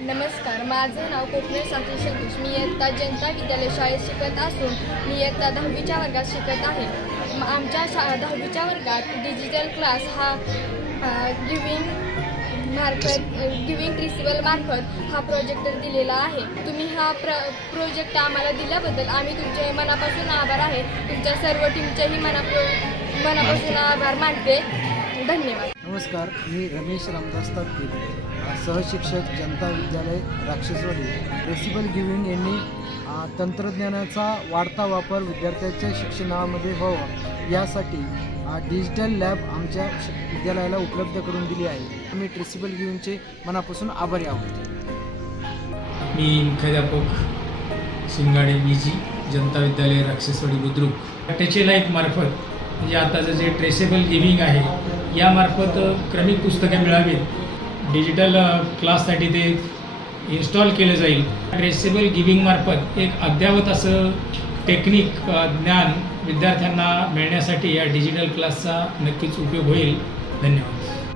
नमस्कार, माझं नाव कोकणे साक्षी संतोष. मी इयत्ता जनता विद्यालय शाळेत शिकत असून मी इयत्ता 10वीच्या वर्गात शिकत आहे. आमच्या 10वीच्या वर्गात डिजिटल क्लास हा गिविंग ट्रिसिबल मार्फत हा प्रोजेक्ट दिलेला आहे. तुम्ही हा प्रोजेक्ट आम्हाला दिल्याबद्दल आम्ही तुमचे मनापासून आभार आहे. तुमच्या सर्व टीमचेही मनापासून आभार मानते. धन्यवाद. नमस्कार, मी रमेश रामदास तापकीर, सहशिक्षक जनता विद्यालय राक्षसवाडी. ट्रेसिबल गिविंग यांनी तंत्रज्ञानाचा वाढता वापर विद्यार्थ्यांच्या शिक्षणामध्ये व्हावा यासाठी डिजिटल लॅब आमच्या विद्यालयाला उपलब्ध करून दिली आहे. आम्ही ट्रेसिबल गिविंगचे मनापासून आभारी आहोत. मी मुख्याध्यापक शिंगाडे बीजी, जनता विद्यालय राक्षसवाडी बुद्रुक. टच लाईफ मार्फत म्हणजे आताचं जे ट्रेसेबल गिविंग आहे यामार्फत क्रमिक पुस्तके मिळावीत, डिजिटल क्लाससाठी ते इन्स्टॉल केलं जाईल. ट्रेसेबल गिविंग मार्फत एक अद्ययावत असं टेक्निक ज्ञान विद्यार्थ्यांना मिळण्यासाठी या डिजिटल क्लासचा नक्कीच उपयोग होईल. धन्यवाद.